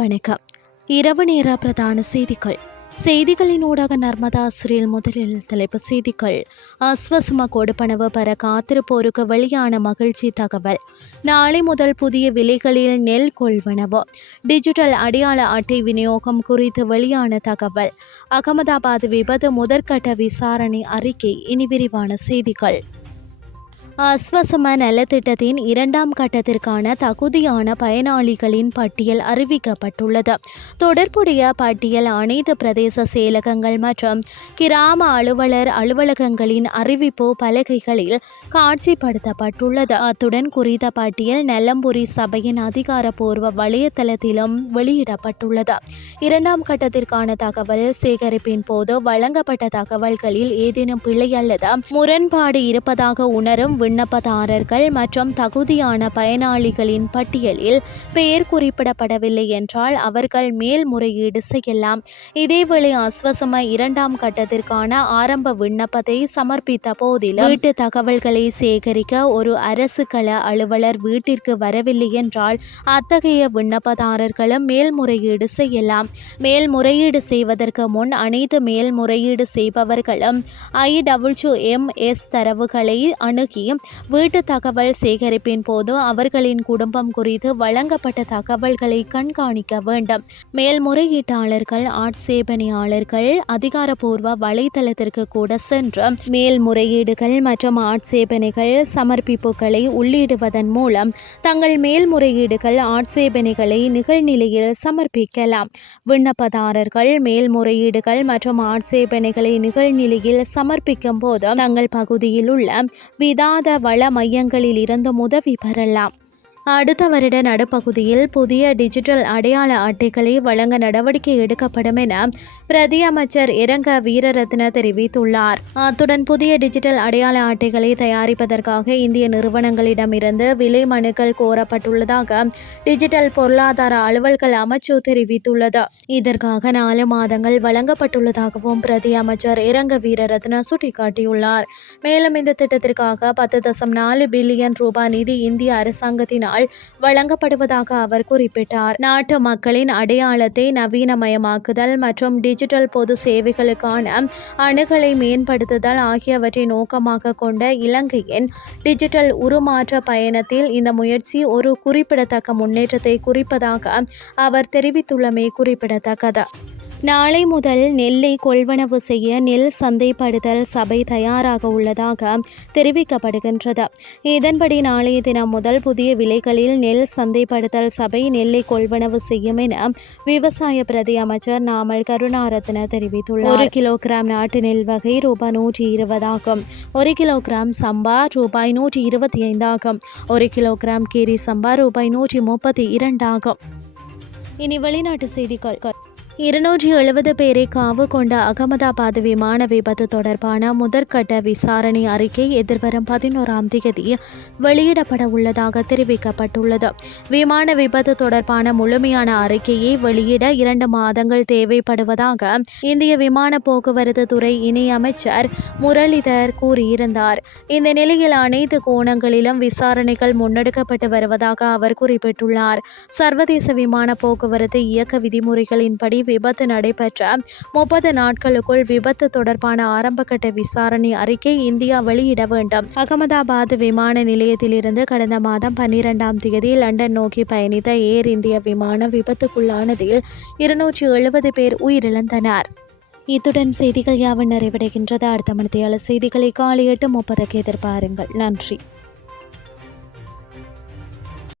வணக்கம். இரவு நேர பிரதான செய்திகள். செய்திகளின் ஊடாக நர்மதா ஆசிரியர் முதலில் தலைப்பு செய்திகள். அஸ்வசும கொடுப்பனவு பெற காத்திருப்போருக்கு வெளியான மகிழ்ச்சி தகவல். நாளை முதல் புதிய விலைகளில் நெல் கொள்வனவு. டிஜிட்டல் அடையாள அட்டை விநியோகம் குறித்து வெளியான தகவல். அகமதாபாத் விபத்து முதற்கட்ட விசாரணை அறிக்கை. இனி விரிவான செய்திகள். அஸ்வசம நலத்திட்டத்தின் இரண்டாம் கட்டத்திற்கான தகுதியான பயனாளிகளின் பட்டியல் அறிவிக்கப்பட்டுள்ளது. தொடர்புடைய பட்டியல் அனைத்து பிரதேச செயலகங்கள் மற்றும் கிராம அலுவலர் அலுவலகங்களின் அறிவிப்பு பலகைகளில் காட்சிப்படுத்தப்பட்டுள்ளது. அத்துடன் குறித்த பட்டியல் நெல்லம்புரி சபையின் அதிகாரப்பூர்வ வலைத்தளத்திலும் வெளியிடப்பட்டுள்ளது. இரண்டாம் கட்டத்திற்கான தகவல் சேகரிப்பின் போது வழங்கப்பட்ட தகவல்களில் ஏதேனும் பிழை அல்லது முரண்பாடு இருப்பதாக உணரும் விண்ணப்பதாரர்கள் மற்றும் தகுதியான பயனாளிகளின் பட்டியலில் பெயர் குறிப்பிடப்படவில்லை என்றால் அவர்கள் மேல்முறையீடு செய்யலாம். இதேவேளை அஸ்வசம இரண்டாம் கட்டத்திற்கான ஆரம்ப விண்ணப்பத்தை சமர்ப்பித்த போதிலும் வீட்டு தகவல்களை சேகரிக்க ஒரு அரசு கள அலுவலர் வீட்டிற்கு வரவில்லை என்றால் அத்தகைய விண்ணப்பதாரர்களும் மேல்முறையீடு செய்யலாம். மேல்முறையீடு செய்வதற்கு முன் அனைத்து மேல்முறையீடு செய்பவர்களும் ஐ டபிள்யூ எம் எஸ் தரவுகளை அணுகி வீட்டு தகவல் சேகரிப்பின் போது அவர்களின் குடும்பம் குறித்து வழங்கப்பட்ட தகவல்களை கண்காணிக்க வேண்டும். மேல்முறையீட்டாளர்கள் ஆட்சேபனையாளர்கள் அதிகாரப்பூர்வ வலைதளத்திற்கு கூட சென்று மேல்முறையீடுகள் மற்றும் ஆட்சேபனைகள் சமர்ப்பிப்புகளை உள்ளிடுவதன் மூலம் தங்கள் மேல்முறையீடுகள் ஆட்சேபனைகளை நிகழ்நிலையில் சமர்ப்பிக்கலாம். விண்ணப்பதாரர்கள் மேல்முறையீடுகள் மற்றும் ஆட்சேபனைகளை நிகழ்நிலையில் சமர்ப்பிக்கும் போது தங்கள் பகுதியில் உள்ள விதாத வள மையங்களில் இருந்தும் உதவி பெறலாம். அடுத்த வருட நடுப்பகுதியில் புதிய டிஜிட்டல் அடையாள அட்டைகளை வழங்க நடவடிக்கை எடுக்கப்படும் என பிரதி அமைச்சர் இரங்க வீரரத்ன தெரிவித்துள்ளார். அத்துடன் புதிய டிஜிட்டல் அடையாள அட்டைகளை தயாரிப்பதற்காக இந்திய நிறுவனங்களிடமிருந்து விலை மனுக்கள் கோரப்பட்டுள்ளதாக டிஜிட்டல் பொருளாதார அலுவல்கள் அமைச்சு தெரிவித்துள்ளது. இதற்காக நாலு மாதங்கள் வழங்கப்பட்டுள்ளதாகவும் பிரதி அமைச்சர் இரங்க வீரரத்ன சுட்டிக்காட்டியுள்ளார். மேலும் இந்த திட்டத்திற்காக பத்து தசம் நாலு பில்லியன் ரூபாய் நிதி இந்திய அரசாங்கத்தினால் வழங்கப்படுவதாக அவர் குறிப்பிட்டார். நாட்டு மக்களின் அடையாளத்தை நவீனமயமாக்குதல் மற்றும் டிஜிட்டல் பொது சேவைகளுக்கான அணுகலை மேம்படுத்துதல் ஆகியவற்றை நோக்கமாக கொண்ட இலங்கையின் டிஜிட்டல் உருமாற்ற பயணத்தில் இந்த முயற்சி ஒரு குறிப்பிடத்தக்க முன்னேற்றத்தை குறிப்பதாக அவர் தெரிவித்துள்ளமை குறிப்பிடத்தக்கது. நாளை முதல் நெல்லை கொள்வனவு செய்ய நெல் சந்தைப்படுத்தல் சபை தயாராக உள்ளதாக தெரிவிக்கப்படுகின்றது. இதன்படி நாளைய தினம் முதல் புதிய விலைகளில் நெல் சந்தைப்படுத்தல் சபை நெல்லை கொள்வனவு செய்யும் என விவசாய பிரதி அமைச்சர் நாமல் கருணாரத்ன தெரிவித்துள்ளார். ஒரு கிலோகிராம் நாட்டு நெல் வகை ரூபாய் நூற்றி இருபதாகும். ஒரு கிலோகிராம் சம்பா ரூபாய் நூற்றி இருபத்தி ஐந்தாகும் ஒரு கிலோகிராம் கீரி சம்பா ரூபாய் நூற்றி முப்பத்தி இரண்டாகும். இனி வெளிநாட்டு செய்திகள். இருநூற்றி எழுபது பேரை காவு கொண்ட அகமதாபாத் விமான விபத்து தொடர்பான முதற்கட்ட விசாரணை அறிக்கை எதிர்வரும் பதினோராம் தேதி வெளியிடப்பட உள்ளதாக தெரிவிக்கப்பட்டுள்ளது. விமான விபத்து தொடர்பான முழுமையான அறிக்கையை வெளியிட இரண்டு மாதங்கள் தேவைப்படுவதாக இந்திய விமான போக்குவரத்து துறை இணையமைச்சர் முரளிதர் கூறியிருந்தார். இந்த நிலையில் அனைத்து கோணங்களிலும் விசாரணைகள் முன்னெடுக்கப்பட்டு வருவதாக அவர் குறிப்பிட்டுள்ளார். சர்வதேச விமான போக்குவரத்து இயக்க விதிமுறைகளின்படி விபத்து நடைபெற்ற முப்பது நாட்களுக்குள் விபத்து தொடர்பான ஆரம்பகட்ட விசாரணை அறிக்கை இந்தியா வெளியிட வேண்டும். அகமதாபாத் விமான நிலையத்திலிருந்து கடந்த மாதம் பன்னிரெண்டாம் தேதி லண்டன் நோக்கி பயணித்த ஏர் இந்திய விமானம் விபத்துக்குள்ளானதில் இருநூற்றி எழுபது பேர் உயிரிழந்தனர். இத்துடன் செய்திகள் யாவும் நிறைவடைகின்றது. அடுத்த மணித்தையாளர் செய்திகளை காலை எட்டு முப்பதுக்கு எதிர்பாருங்கள். நன்றி.